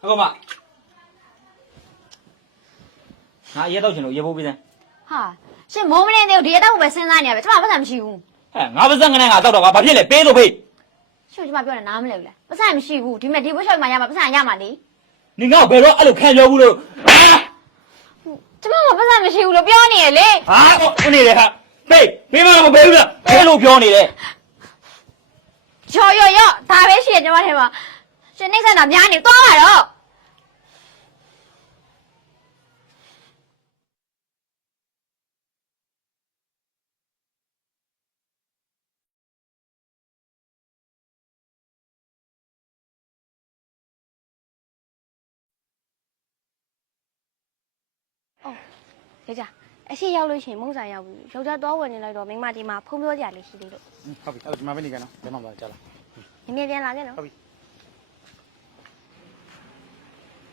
ဟုတ်ကငါရဲတော့ချင်လို့ရေပိုးပေးစမ်းဟာရှင်မိုးမနေသေးဘူးဒီအတော့ပဲစဉ်းစားနေရပဲကျမပတ်စံမရှိဘူးဟဲ့ငါပါစံကနေငါတောက်တော့ဘာဖြစ်လဲပေးလို့ဖေးရှင်ကျမပြောနေနားမလဲဘူးလားပတ်စံမရှိဘူးဒီမဲ့ဒီဘွှက်ရှောက်မှရမှာပတ်စံရမှာလေနင်ငါ့ဘယ်တော့အဲ့လိုခံပြောဘူးလို့ကျမကပတ်စံမရှိဘူးလို့ပြောနေရလေဟာဦးနေတယ်ဟာဖေးမမပေးဘူးလားပေးလို့ပြောနေတယ်ရောဒါပဲရှိရကျမထဲမှာရှင်နှိမ့်ဆက်တာများနေသွားပါတော့ယောက်ျားအရှိရောက်လို့ရှိရင်မုံဆိုင်ရောက်ပြီယောက်ျားသွားဝင်နေလိုက်တော့မိမဒီမှာဖုံးပြောကြရလေးရှိသေးလို့ဟုတ်ပြီအဲ့ဒါဒီမှာပဲနေကြနော်ဘယ်မှမလာကြလားနည်းပြန်လာခဲ့နော်ဟုတ်ပြီ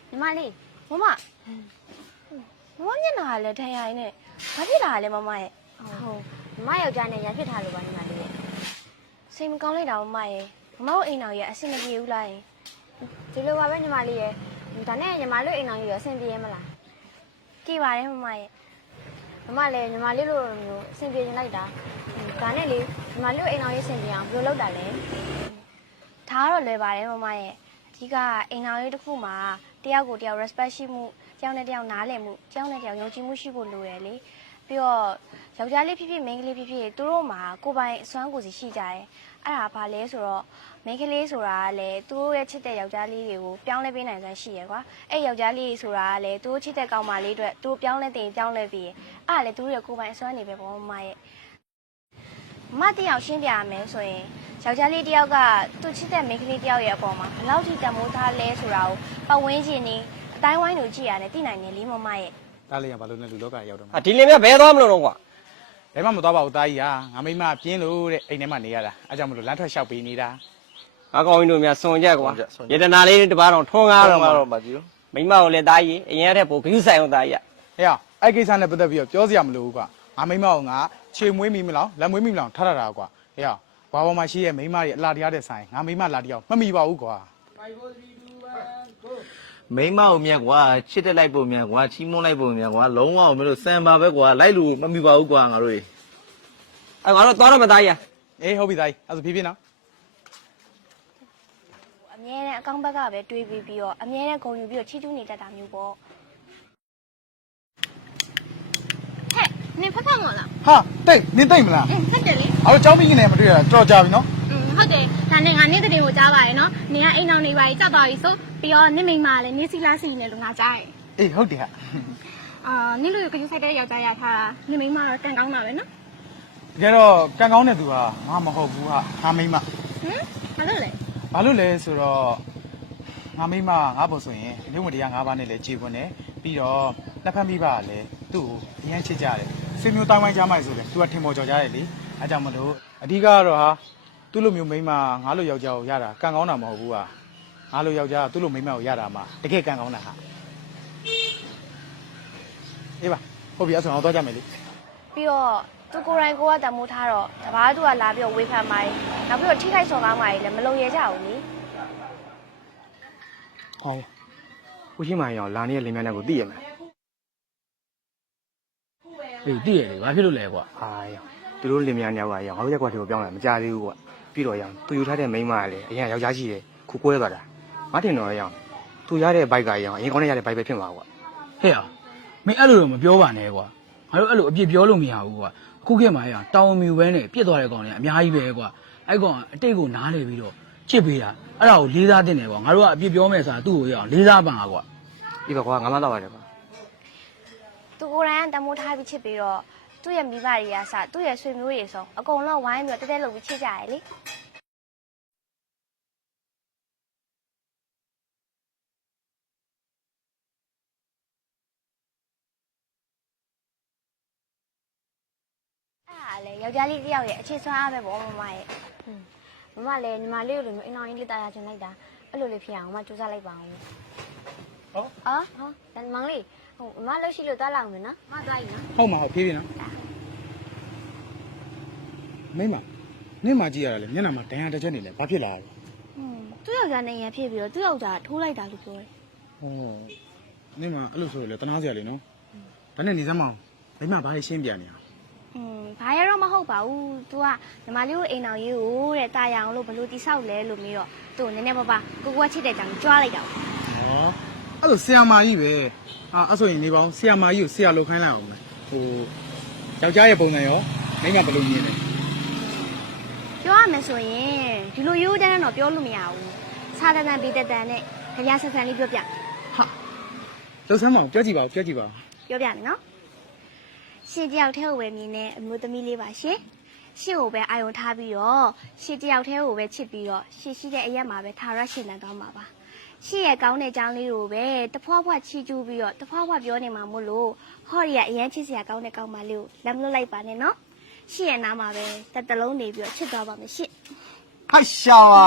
ညီမလေးမမမျက်နှာကလည်းထန်ရိုင်းနဲ့ဘာဖြစ်လာလဲမမရဲ့ဟုတ်မမယောက်ျားနဲ့ရံဖြစ်ထားလို့ပါညီမလေးရဲ့စိတ်မကောင်းလိုက်တာမမရဲ့မမတို့အိမ်တော်ရဲ့အဆင်မပြေဘူးလားဒီလိုပါပဲညီမလေးရဲ့ဒါနဲ့ညီမတို့အိမ်တော်ရဲ့အဆင်ပြေရဲ့မလားကြည့်ပါတယ်မမရဲ့မမလည်းညီမလေးလိုမျိုးအဆင်ပြေနေလိုက်တာဒါနဲ့လေညီမလေးအိမ်တော်ရဲ့အဆင်ပြေအောင်ဘယ်လိုလုပ်တာလဲဒါကတော့လွယ်ပါတယ်မမရဲ့အဓိကအိမ်တော်လေးတစ်ခုမှာတယောက်ကိုတယောက် respect ရှိမှုတယောက်နဲ့တယောက်နားလည်မှုတယောက်နဲ့တယောက်ယုံကြည်မှုရှိဖို့လိုရလေပြီးတော့ယောက်ျားလေးဖြစ်ဖြစ်မိန်းကလေးဖြစ်ဖြစ်သူတို့မှာကိုယ်ပိုင်အစွမ်းကိုယ်စီရှိကြတယ်အဲ့ဒါဘာလဲဆိုတော့မိန်းကလေးဆိုတာကလည်းသူတို့ရဲ့ချစ်တဲ့ယောက်ျားလေးတွေကိုပြောင်းလဲပေးနိုင်စွမ်းရှိရကွာအဲ့ယောက်ျားလေးဆိုတာကလည်းသူတို့ချစ်တဲ့ကောင်မလေးတွေသူတို့ပြောင်းလဲတင်ပြောင်းလဲပြီးအဲ့ဒါလည်းသူတို့ရဲ့ကိုယ်ပိုင်အစွမ်းနေပဲပေါ့မမရဲ့မတယောက်ရှင်းပြရမယ်ဆိုရင်ယောက်ျားလေးတယောက်ကသူချစ်တဲ့မိန်းကလေးတယောက်ရဲ့အပေါ်မှာဘယ်လောက်ထိတန်ဖိုးထားလဲဆိုတာကိုပတ်ဝန်းကျင်နေအတိုင်းဝိုင်းကိုကြည့်ရတယ်သိနိုင်တယ်လေးမမရဲ့ဒါလေးကဘာလို့လဲလူလောကရောက်တော့ဟာဒီလင်မြဘဲသွားမလို့တော့ကွာဘယ်မှမသွားပါဘူးတာကြီးဟာငါမိမပြင်းလို့တဲ့အိမ်ထဲမှာနေရတာအားကြောင့်မလို့လမ်းထွက်လျှောက်ပေးနေတာအကောင်ကြီးတို့များစွန်ကြကွာယတနာလေးတပါးတော့ထွန်းကားတော့မှာကြည့်မိမကိုလည်းတာကြီးအရင်ကတည်းကပိုဂရုစိုက်အောင်တာကြီးဟဲ့အဲ့ကိစ္စနဲ့ပတ်သက်ပြီးတော့ပြောစရာမလိုဘူးကွာငါမိမကိုငါခြေမွေးမိမလားလက်မွေးမိမလားထားတာကွာဟဲ့ဘာပေါ်မှာရှိရဲ့မိမတွေအလားတရားတဲ့ဆိုင်ငါမိမလာတရားမမိပါဘူးကွာမိမကိုမြတ်ကွာချစ်တက်လိုက်ပုံမြတ်ကွာချီးမွမ်းလိုက်ပုံမြတ်ကွာလုံးဝမလို့စံပါပဲကွာလိုက်လို့မမိပါဘူးကွာငါတို့အဲ့ငါတို့သွားတော့မသားကြီးအေးဟုတ်ပြီသားကြီးအဲ့ဆိုဖြည်းဖြည်းနော်အမြဲတမ်းအကောင့်ဘက်ကပဲတွေးပြီးတော့အမြဲတမ်းဂုဏ်ယူပြီးတော့ချီးကျူးနေတတ်တာမျိုးပေါ့ဟဲ့နင်ဖတ်ဖတ်မလားဟာတိတ်နင်တိတ်မလားဟုတ်တယ်လေအဲ့တော့เจ้าမင်းကြီးနဲ့မတွေ့ရတာတော်ကြပြီနော်ဟုတ်တယ်ဒါနဲ့ငါနေ့တည်းကိုကြားပါရဲ့နော်နင်ကအိမ်အောင်နေပါကြီးကြောက်သွားပြီဆိုပြီးတော့နင့်မိမလည်းနေစီလားစီနေလို့ငါကြားရဲ့အေးဟုတ်တယ်ဟာနင့်လိုကယူဆိုင်တဲ့ယောက်ျားရထားနင့်မိမတော့တန်ကောင်းတာပဲနော်တကယ်တော့ကံကောင်းတဲ့သူကငါမဟုတ်ဘူးဟာငါမိမဘာလို့လဲဘာလို့လဲဆိုတော့ငါမိမငါဖို့ဆိုရင်ဒီဝင်တရား၅ပါးနဲ့လည်းခြေပွန်းတယ်ပြီးတော့လက်ဖက်မိဘကလည်းသူ့ကိုအရင်ချစ်ကြတယ်ဆွေမျိုးတောင်းပိုင်းကြားမှဆိုတယ်သူကထင်ပေါ်ကြော်ကြတယ်လေအဲကြောင့်မလို့အဓိကကတော့ဟာသူ့လိုမျိုးမိမငါလိုယောက်ျားကိုရတာကံကောင်းတာမဟုတ်ဘူးဟာငါလိုယောက်ျားကသူ့လိုမိမကိုရတာမှတကယ်ကံကောင်းတာဟာအေးပါဟုတ်ပြီအဲ့ဆိုတော့ကြမယ်လေပြီးတော့သူကိုယ်တိုင်ကိုကတမိုးထားတော့တပားသူကလာပြီးတော့ဝေဖန်ပါရင်နောက်ပြီးတော့ထိခိုက်စော်ကားမှလည်းမလုံရကြဘူးလေဟောဦးချင်းမရောလာနေတဲ့လင်မြန်းနဲ့ကိုသိရမယ်အေးသိရလေဘာဖြစ်လို့လဲကွာဟာရောသူတို့လင်မြန်းရောကရောငါတို့ရက်ကွက်တွေကိုပြောင်းလာမကြသေးဘူးကွာပြီးတော့ရောသူယူထားတဲ့မိန်းမကလည်းအရင်ယောက်ျားရှိတယ်ခုကွဲသွားတာမတင်တော့ရောသူရတဲ့ဘိုက်ကရောအရင်ကောင်းနေရတဲ့ဘိုက်ပဲဖြစ်မှာကွာဟဲ့အောင်မင်းအဲ့လိုတော့မပြောပါနဲ့ကွာငါတို့အဲ့လိုအပြစ်ပြောလို့မရဘူးကွာအခုခေတ်မှာရောတောင်းမြူပဲနဲ့ပြစ်သွားတဲ့ကောင်တွေအများကြီးပဲကွာအဲ့ကောင်အတိတ်ကိုနားလေပြီးတော့ချစ်ပေးတာအဲ့ဒါကိုလေးစားတင်တယ်ကွာငါတို့ကအပြစ်ပြောမယ်ဆိုတာသူ့ကိုရအောင်လေးစားပါကွာဒီပါကွာငါမတော့ရတယ်ကွာသူကိုယ်တိုင်ကတမိုးထားပြီးချစ်ပြီးတော့သူ့ရဲ့မိဘတွေကစသူ့ရဲ့ဆွေမျိုးတွေဆိုအကုန်လုံးဝိုင်းပြီးတော့တဲတဲလုပ်ပြီးချစ်ကြရလေအဲ့ဒါလေယောက်ျားလေးတယောက်ရဲ့အခြေဆွမ်းအားပဲပေါ့မမရဲ့မမလည်းညီမလေးကိုလိုမျိုးအိမ်အောင်ကြီးလေးတာယာချင်လိုက်တာအဲ့လိုလေးဖြစ်အောင်မစူးစမ်းလိုက်ပါအောင်ဟုတ်ဒါမောင်လေးဟုတ်မလှုပ်ရှိလို့သွားလောက်မယ်နော်မသွားရင်နော်ဟုတ်မှာဟုတ်ဖြည်းဖြည်းနော်မိမနင့်မကြည့်ရတာလေမျက်နှာမှာဒဏ်ရာတစ်ချက်နေလဲဘာဖြစ်လာလဲသူ့ယောက်ျားနေရဖြစ်ပြီးတော့သူ့ယောက်ျားထိုးလိုက်တာလို့ပြောတယ် ဟောနေမှာအဲ့လိုဆိုရလေတနာစရာလေနော်ဒါနဲ့နေစမ်းမအောင်မိမဘာရှင်းပြနေအောင် ဘာရတော့မဟုတ်ပါဘူး तू ကညီမလေးကိုအိမ်အောင်ရေးကိုတဲ့တာရအောင်လို့ဘလို့တိဆောက်လဲလို့မျိုးတော့သူ့ကိုနည်းနည်းပါးပါကိုကချစ်တဲ့ကြောင်ကြွားလိုက်တာ ဟောအဲ့လိုဆရာမကြီးပဲအဲ့ဆိုရင်နေပါအောင်ဆရာမကြီးကိုဆရာလုပ်ခိုင်းလိုက်အောင်မယ်ဟိုယောက်ျားရဲ့ပုံစံရောမိမဘယ်လိုမြင်လဲ ပြောရမယ်ဆိုရင်ဒီလိုရိုးတန်းတော့ပြောလို့မရဘူးစာတန်ဘေးတန်နဲ့ကြပြဆက်ဆန်လေးပြောပြ ဟာလောက်ဆမ်းမအောင်ပြောကြည့်ပါဦးပြောကြည့်ပါဦး ပြောပြမယ်နော်ရှင်တယောက်တည်းကိုပဲမြင်နေအမျိုးသမီးလေးပါရှင်ရှင်ကိုပဲအာယုံထားပြီးတော့ရှင်တယောက်တည်းကိုပဲချစ်ပြီးတော့ရှင်ရှိတဲ့အရက်မှာပဲထာဝရရှင်လန်းသွားမှာပါရှင်ရဲ့ကောင်းတဲ့ကြောင်းလေးကိုပဲတဖွာဖွာချီကျူးပြီးတော့တဖွာဖွာပြောနေမှာမို့လို့ဟော်ရီကအရန်ချစ်စရာကောင်းတဲ့ကောင်းမလေးကိုလမ်းမလွတ်လိုက်ပါနဲ့နော်ရှင်ရဲ့နားမှာပဲတလုံးနေပြီးတော့ချစ်သွားပါမယ်ရှင် ဟာရှာပါ